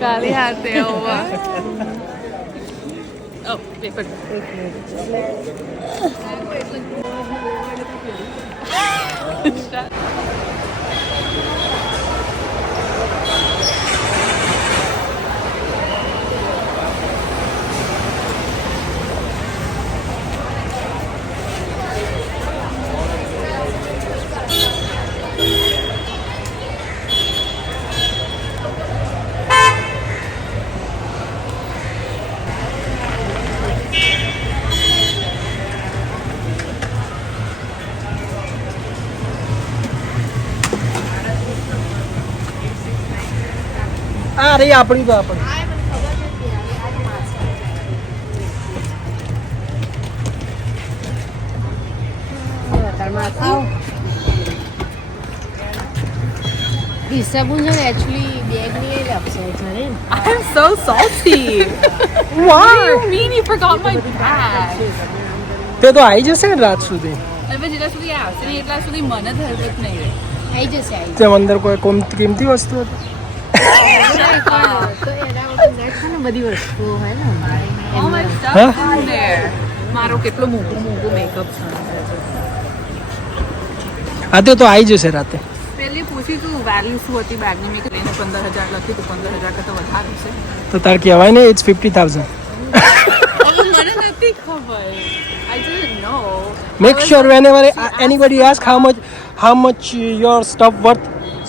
ખાલી હાથે હોવા Oh, paper. આ રહી આપણી તો આપણી. ડિસ્ટર્બન્સ છે એકચ્યુઅલી બેગની એ આપશે ઘરે. I'm so salty. what do you mean you forgot my bag? તે તો આવી જશે ને રાત સુધી. હવે જેટલા સુધી આવશે એટલા સુધી મને જ હરકત નહીં રહે. આવી જશે આવી તેમ અંદર કોઈ કોમ કિંમતી વસ્તુ હતી. બધી વસ્તુઓ હોય ને. મારો કેટલો મોંઘું મોંઘું મેકઅપ છે. તો આવી જશે રાતે. પેલી પૂછી તું વેલ્યુ શું હતી બેગની મેં એને પંદર હજાર લખી તો પંદર હજાર કરતાં વધારે છે. તો તાર કહેવાય ને ઇટ્સ ફિફ્ટી થાઉઝન્ડ મને નથી ખબર. I don't know make sure whenever anybody ask how much how much your stuff worth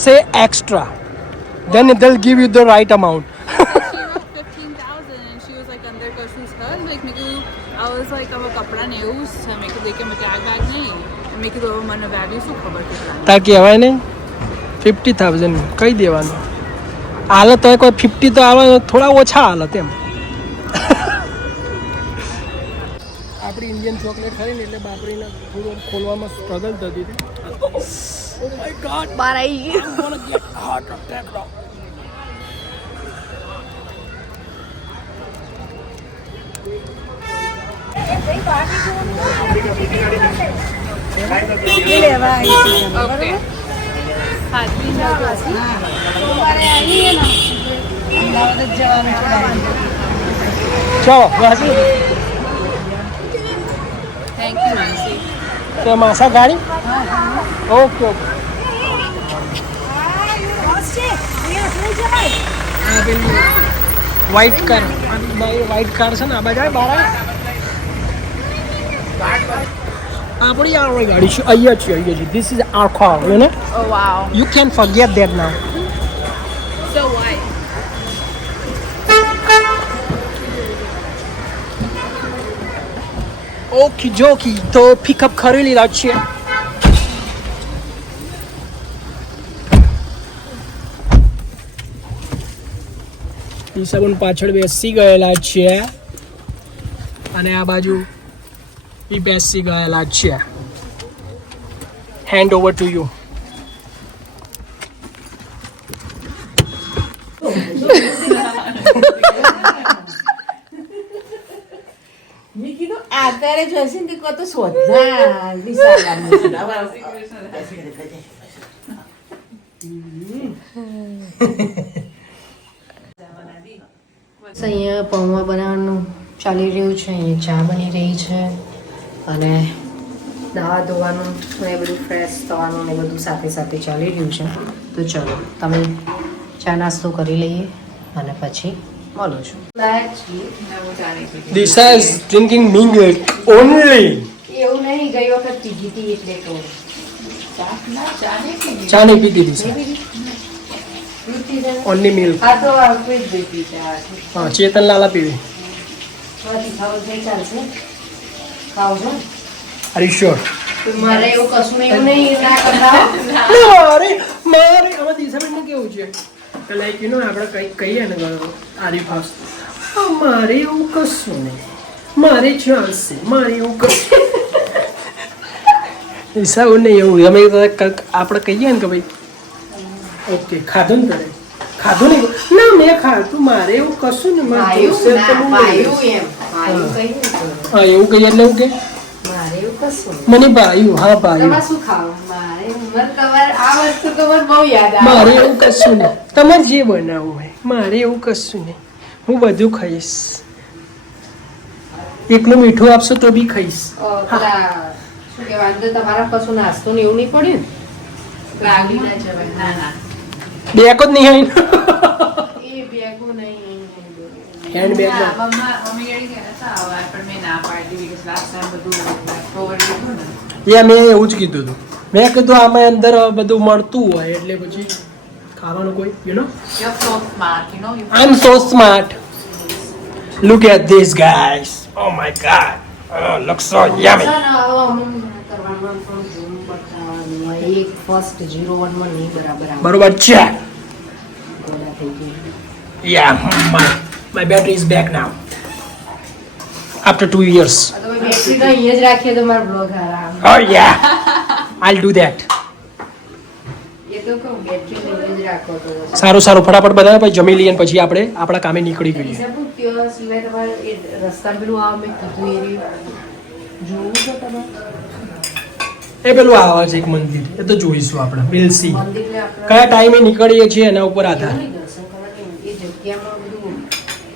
say extra then they'll give you the right amount. She wrote 15,000 and she was like અંદર કશું છે like કીધું I was like હવે કપડાં ને એવું જ છે મેં કીધું કે મેં બેગ બેગ નહીં મેં કીધું હવે મને વેલ્યુ શું ખબર કેટલા તાર કહેવાય ને ફિફ્ટી થાઉઝન્ડ કહી દેવાનું હાલત તો કોઈ ફિફ્ટી તો આવે થોડા ઓછા હાલત એમ આપણી ઇન્ડિયન ચોકલેટ ખરી ને એટલે બાપરીને થોડું ખોલવામાં સ્ટ્રગલ થતી હતી. ઓ માય ગોડ બહાર આવી ગયું I'm gonna get heart attack now. Okay સાચી ચાલો વાસી થેન્ક યુ માનસી તે માસા ગાડી okay okay white car white car છે ને આ બાજુ બહાર આપણી આ ગાડી છે અહીંયા છે અહીંયા છે this is our car you know oh wow you can forget that now so why okay jockey તો પિકઅપ કરી લીધા છીએ ઈસાબુન પાછળ બેસી ગયેલા છે અને આ બાજુ એ બેસી ગયેલા છે હેન્ડ ઓવર ટુ યુ મેં કીધું અત્યારે કહો તો શોધા અહીંયા પૌવા બનાવવાનું ચાલી રહ્યું છે અહીંયા ચા બની રહી છે અને દાવા ધોવાનું ને બધું ફ્રેશ થવાનું ને બધું સાથે સાથે ચાલી રહ્યું છે તો ચલો તમે ચા નાસ્તો કરી લઈએ અને પછી મળો છો. Disha is drinking mingle only એવું નહીં ગઈ વખત પીધી હતી એટલે તો. ચાને પીધી દિશા ઓનલી મિલ્ક હા ચેતન લાલા પીવી. આર યુ શ્યોર મારે એવું કશું એવું નહીં ના કરતા મારે મારે હવે દિશાબેનનું કેવું છે? કે લાઈક યુ નો આપણે કંઈક કહીએ ને આરી ફાસ મારે એવું કશું નહીં. મારે ચાલશે મારે એવું કશું હિસાબ નહીં એવું. અમે કંઈક આપણે કહીએ ને કે ભાઈ ઓકે ખાધું ને તારે ખાધું નહીં? ના મેં ખાધું. મારે એવું કશું ને મારે હું એવું કહીએ એટલે એવું કે? મારે એવું કશું મને ભાયું હા ભાયું. શું ખાવ મારે તમારે આ વસ્તુ તો બહુ યાદ મારે એવું કશું નહીં. તમારે જે બનાવવું હોય મારે એવું કશું નહીં. હું બધું ખાઈશ. એકલું મીઠું આપશો તો બી ખાઈશ. શું તમારા કશું નાસ્તો ને એવું નહીં પડ્યું ને? લાગી ના જવાય. ના ના. બે જ નહીં આવીને એ બેગું નહીં હેન્ડ બેગ મમ્મા મમ્મી એડી ગયા આવા પણ મેં ના પાડી બીકોઝ લાસ્ટ ટાઈમ બધું cover લીધું ને. એ મેં એવું જ કીધું હતું. મેં કીધું આમાં અંદર બધું મળતું હોય એટલે પછી ખાવાનું કોઈ you know You're so smart, you know. You I am so smart look at this guys oh my God look so yummy છે ને, હવે અમુક કરવાનું થોડું zoom બતાવવાનું હોય. એક first zero one માં નહીં બરાબર આવે. બરોબર છે ગોળા થઈ ગયા. Yeah, my my battery is back now. After two years. આ તો ભાઈ battery તો અહીંયા જ રાખીએ તો મારો blog હારા આવે. Oh yeah. I'll do that. સારું સારું ફટાફટ બધા પછી જમી લઈએ પછી આપણે આપણા કામે નીકળી ગઈએ એ રસ્તા પેલું આવે છે એ પેલું આવે છે એક મંદિર એ તો જોઈશું આપણે વિલ સી મંદિર ને આપણે કયા ટાઈમે નીકળીએ છીએ એના ઉપર આધાર.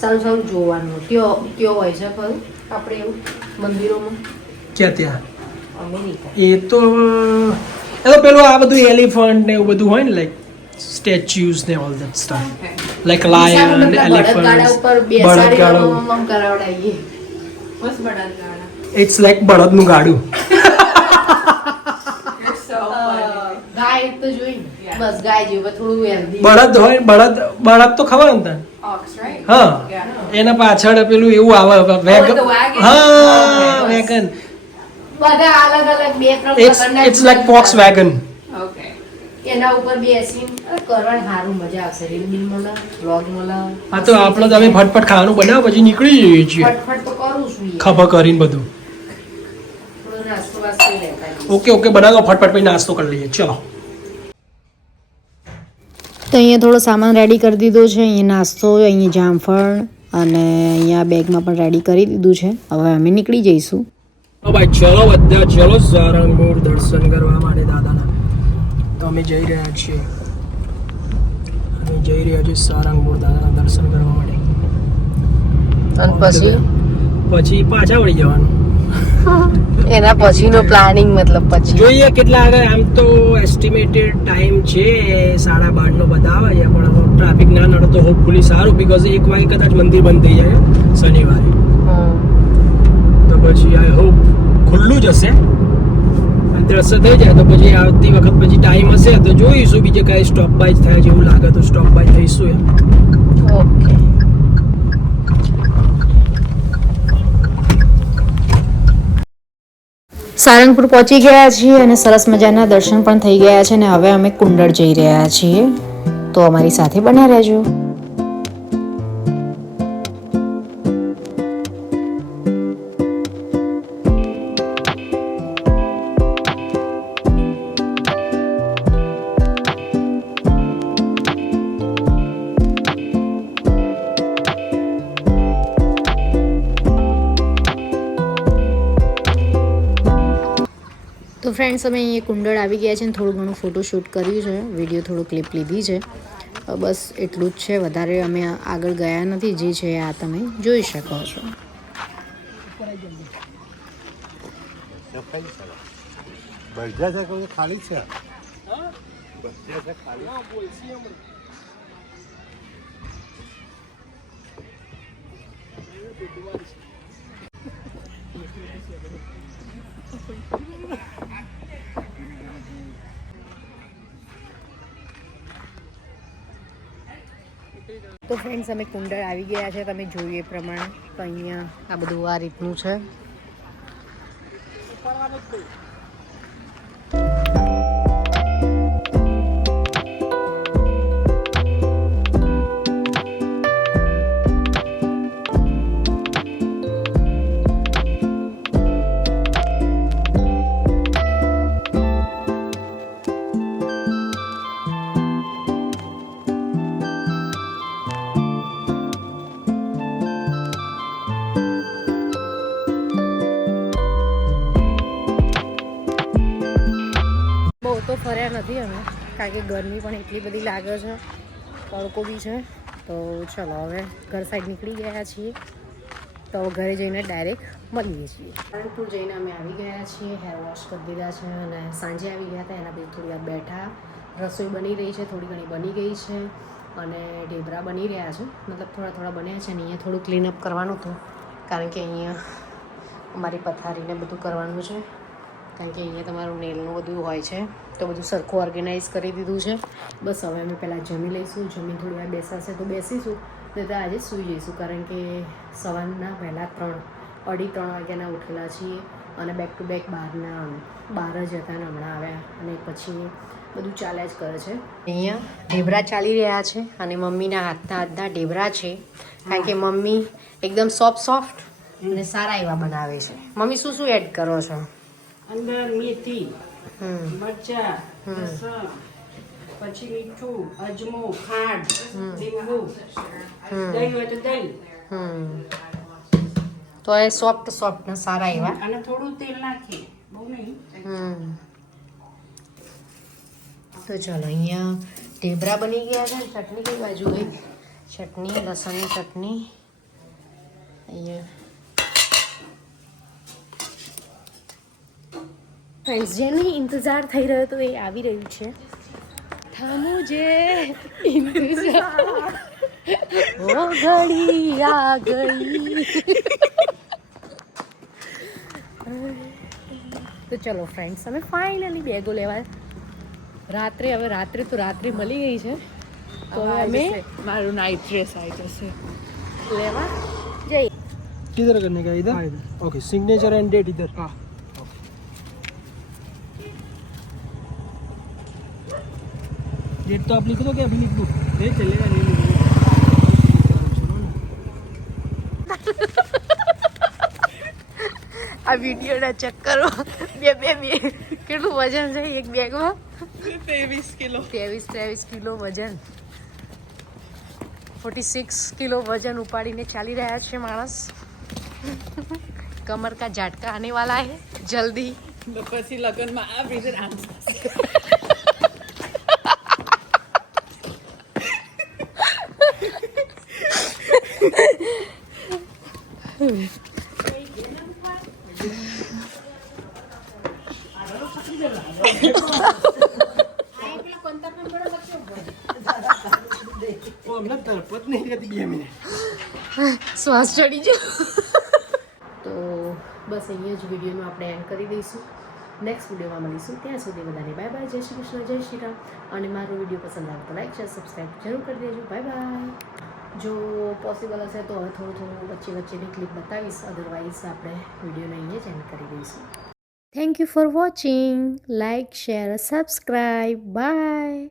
સારું સારું જોવાનું. કયો કયો હોય છે ખરું આપણે એવું મંદિરોમાં? ક્યાં ત્યાં? એ તો એ તો પેલું આ બધું એલિફન્ટ ને એવું બધું હોય ને લાઈક સ્ટેચ્યુઝ ને all that stuff like lion elephant બળદગાડો it's like બળદનું ગાડું. બળદ હોય બળદ બળદ તો ખબર ને તને? હા. એના પાછળ પેલું એવું આવે વેગન the હા વેગન. બધા અલગ અલગ બે પ્રકારના it's like fox wagon okay એના ઉપર બેસીને કરવાની સારું મજા આવશે. રીલ બિલ મળે વ્લોગ મળે હા તો આપણે તો હવે ફટફટ ખાવાનું બનાવ પછી નીકળી જઈએ છીએ. ફટફટ તો કરું છું. ખભા કરીને બધું. ઓકે ઓકે બનાવો ફટફટ પછી નાસ્તો કરી લઈએ. ચલો. તો અહીંયા થોડો સામાન રેડી કરી દીધો છે. અહીંયા નાસ્તો અહીંયા જામફળ અને અહીંયા બેગમાં પણ રેડી કરી દીધું છે. હવે અમે નીકળી જઈશું. તો ભાઈ ચલો બધા ચલો સારંગપુર દર્શન કરવા માટે દાદાના. તો અમે જઈ રહ્યા છીએ. અમે જઈ રહ્યા છીએ સારંગપુર દાદાના દર્શન કરવા માટે. અને પછી? પછી પાછા વળી જવાનું. એના પછીનો પ્લાનિંગ મતલબ પછી. જોઈએ કેટલા આગળ આમ તો એસ્ટિમેટેડ ટાઈમ છે સાડા બાર નો બતાવે છે પણ ટ્રાફિક ના નડતો હોપફુલી સારું બીકોઝ એક વાગે કદાચ મંદિર બંધ થઈ જાય શનિવારે. પછી આઈ હોપ ખુલ્લું જ હશે. અને દર્શન થઈ જાય તો પછી આવતી વખત પછી ટાઈમ હશે તો જોઈશું બીજે કાંઈ સ્ટોપ બાય થાય જેવું લાગે તો સ્ટોપ બાય થઈશું એમ. ઓકે સારંગપુર પહોંચી ગયા છીએ અને સરસ મજાના દર્શન પણ થઈ ગયા છે અને હવે અમે કુંડળ જઈ રહ્યા છીએ. તો અમારી સાથે બન્યા રહેજો. ફ્રેન્ડ્સ અમે અહીંયા કુંડળ આવી ગયા છે અને થોડું ઘણું ફોટોશૂટ કર્યું છે. વીડિયો થોડું ક્લિપ લીધી છે. બસ એટલું જ છે. વધારે અમે આગળ ગયા નથી. જે છે આ તમે જોઈ શકો છો. બધા છે. ખાલી તો ફ્રેન્ડ્સ અમે કુંડળ આવી ગયા છે. તમે જોયું એ પ્રમાણે. તો અહીંયા આ બધું આ રીતનું છે. નથી અમે કારણ કે ગરમી પણ એટલી બધી લાગે છે, તડકો બી છે. તો ચલો હવે ઘર સાઈડ નીકળી ગયા છીએ. તો ઘરે જઈને ડાયરેક્ટ મળીએ છીએ. પાલનપુર જઈને અમે આવી ગયા છીએ હેર વોશ કરી દીધા છે અને સાંજે આવી ગયા હતા, એના પછી થોડી વાર બેઠા. રસોઈ બની રહી છે, થોડી ઘણી બની ગઈ છે અને ઢેબરા બની રહ્યા છે. મતલબ થોડા થોડા બન્યા છે અને અહીંયા થોડું ક્લીનઅપ કરવાનું હતું, કારણ કે અહીંયા અમારી પથારીને બધું કરવાનું છે. કારણ કે અહીંયા તમારું નેલનું બધું હોય છે, તો બધું સરખું ઓર્ગેનાઇઝ કરી દીધું છે. બસ હવે અમે પહેલાં જમી લઈશું, જમી થોડી વાર બેસાશે તો બેસીશું, નહીં તો આજે સૂઈ જઈશું, કારણ કે સવારના વહેલા ત્રણ, અઢી ત્રણ વાગ્યાના ઉઠેલા છીએ અને બેક ટુ બેક બહારના બહાર જ હતા ને હમણાં આવ્યા અને પછી બધું ચાલ્યા જ કરે છે. અહીંયા ઢેબરા ચાલી રહ્યા છે અને મમ્મીના હાથના હાથના ઢેબરા છે, કારણ કે મમ્મી એકદમ સોફ્ટ સોફ્ટ અને સારા એવા બનાવે છે. મમ્મી શું શું એડ કરો છો? અંદર મેથી મરચા લસણ પછી મીઠું અજમો ખાંડ લીંબુ. દહીં હોય તો દહીં. તો એ સોફ્ટ સોફ્ટ ને સારા એવા. અને થોડું તેલ નાખીએ. બહુ નહીં. તો ચલો અહીંયા ઢેબરા બની ગયા છે. ચટણી કઈ બાજુ ગઈ? ચટણી લસણની ચટણી. અહીંયા ફ્રેન્ડ્સ જેને ઇંતજાર થઈ રહ્યો હતો એ આવી રહ્યું છે. થામો જે. ઘડી આ ઘડી તો ચલો ફ્રેન્ડ્સ અમે ફાઇનલી બેગો લેવા રાત્રે હવે રાત્રે તો રાત્રે મળી ગઈ છે. તો અમે મારું નાઇટ ડ્રેસ આવી જશે. લેવા? જઈએ. કિધર કરને કા ઇધર ઓકે સિગ્નેચર એન્ડ ડેટ ઇધર હા डेट तो आप लिख दो कि अभी लिख दो नहीं चलेगा नहीं लिखेगा આ વિડીયોના ચક્કરમાં બે બે બે કેટલું વજન છે એક બેગમાં ત્રેવીસ કિલો ત્રેવીસ ત્રેવીસ કિલો વજન ફોર્ટી સિક્સ કિલો વજન ઉપાડીને ચાલી રહ્યા છે માણસ કમર કા ઝાટકા આને વાલા હે જલ્દી પછી લગ્નમાં આ રીઝન આમ नहीं रहती है मैंने શ્વાસ ચડી ગયો તો બસ અહીંયા જ વિડીયોનું આપણે એન્ડ કરી દઈશું નેક્સ્ટ વિડીયોમાં મળીશું ત્યાં સુધી બધાને બાય બાય જય શ્રી કૃષ્ણ જય શ્રી રામ અને મારો વિડીયો પસંદ આવે તો લાઈક શેર સબસ્ક્રાઈબ જરૂર કરી દેજો બાય બાય જો પોસિબલ હશે તો હવે થોડું થોડું વચ્ચે વચ્ચેની ક્લિપ બતાવીશ અદરવાઇઝ આપણે વિડીયોને અહીંયા જ એન્ડ કરી દઈશું thank you for watching like share subscribe bye